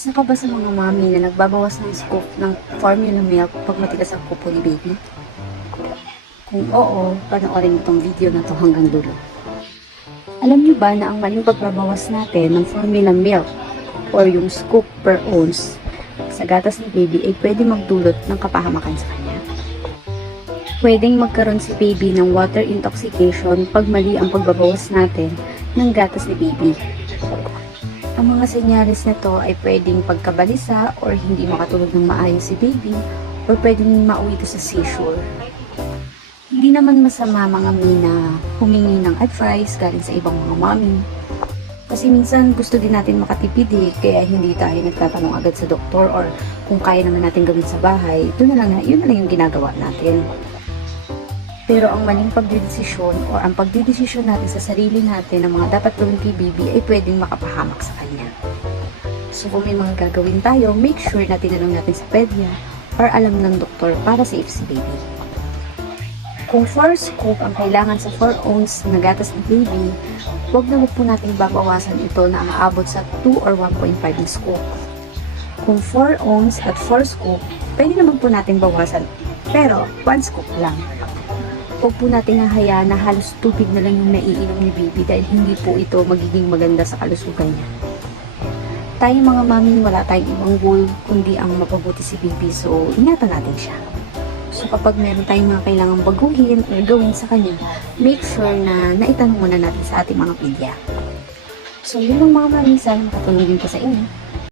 Isa ka ba sa mga mami na nagbabawas ng scoop ng formula milk pag matigas ang kupo ni baby? Kung oo, panoorin mo tong video na to hanggang dulo. Alam niyo ba na ang maling pagbabawas natin ng formula milk or yung scoop per ounce sa gatas ni baby ay pwede magdulot ng kapahamakan sa kanya. Pwedeng magkaroon si baby ng water intoxication pag mali ang pagbabawas natin ng gatas ni baby. Ang mga senyales nito ay pwedeng pagkabalisa or hindi makatulog ng maayos si baby or pwedeng mauwi ito sa seizure. Hindi naman masama mga mina humingi ng advice galing sa ibang mga mami. Kasi minsan gusto din natin makatipid eh, kaya hindi tayo nagtatanong agad sa doktor or kung kaya naman natin gawin sa bahay, doon na lang, yun na lang yung ginagawa natin. Pero ang maling pagdidesisyon o ang pagdidesisyon natin sa sarili natin ng mga dapat gawin kay baby ay pwedeng makapahamak sa kanya. So kung may mga gagawin tayo, make sure na tinanong natin sa pedya or alam ng doktor para safe si baby. Kung 4 scoop ang kailangan sa 4 ounce na gatas ng baby, huwag na po natin babawasan ito na aabot sa 2 or 1.5 na. Kung 4 ounce at 4 scoop, pwede naman po natin bawasan, pero 1 scoop lang. Huwag po natin hahayaan na halos tubig na lang yung naiinom ni baby dahil hindi po ito magiging maganda sa kalusugan niya. Tayo mga mami, wala tayong ibang goal kundi ang mapabuti si baby so ingatan natin siya. So kapag meron tayong mga kailangang baguhin or gawin sa kanya, make sure na naitanong muna natin sa ating mga pedya. So yun lang mga mami, sana makatulong din po sa inyo.